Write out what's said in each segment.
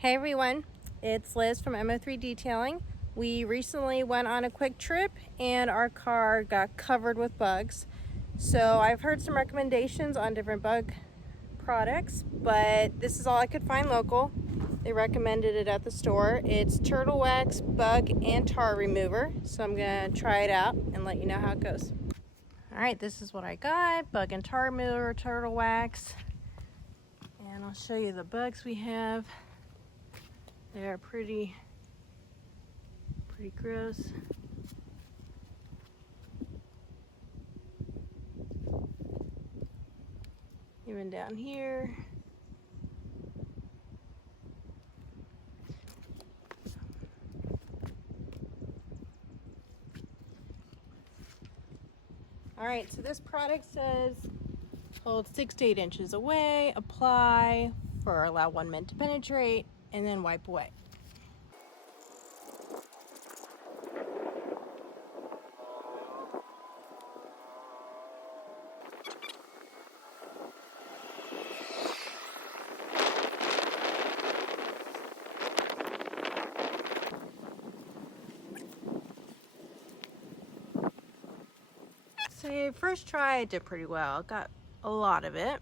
Hey everyone, it's Liz from MO3 Detailing. We recently went on a quick trip and our car got covered with bugs. So I've heard some recommendations on different bug products, but this is all I could find local. They recommended it at the store. It's turtle wax, bug, and tar remover. So I'm gonna try it out and let you know how it goes. All right, this is what I got: bug and tar remover, turtle wax, and I'll show you the bugs we have. They're pretty gross. Even down here. All right, so this product says hold 6 to 8 inches away, apply for allow 1 minute to penetrate, and then wipe away. So first try, I did pretty well. Got a lot of it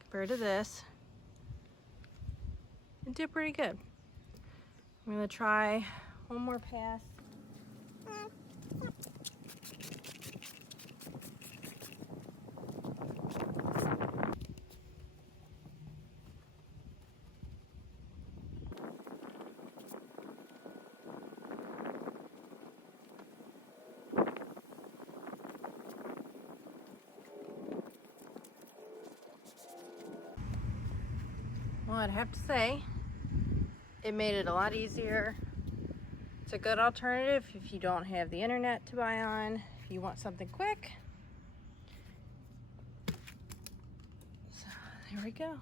compared to this. It did pretty good. I'm gonna try one more pass. Well, I'd have to say, it made it a lot easier. It's a good alternative if you don't have the internet to buy on, if you want something quick. So there we go.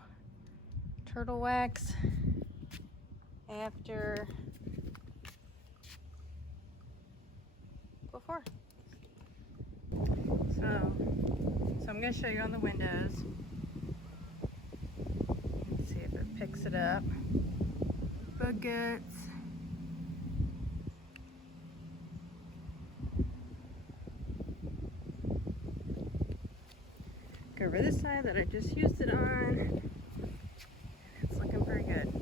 Turtle wax after, before. So I'm going to show you on the windows. Let's see if it picks it up. Bug guts. Go over this side that I just used it on. It's looking pretty good.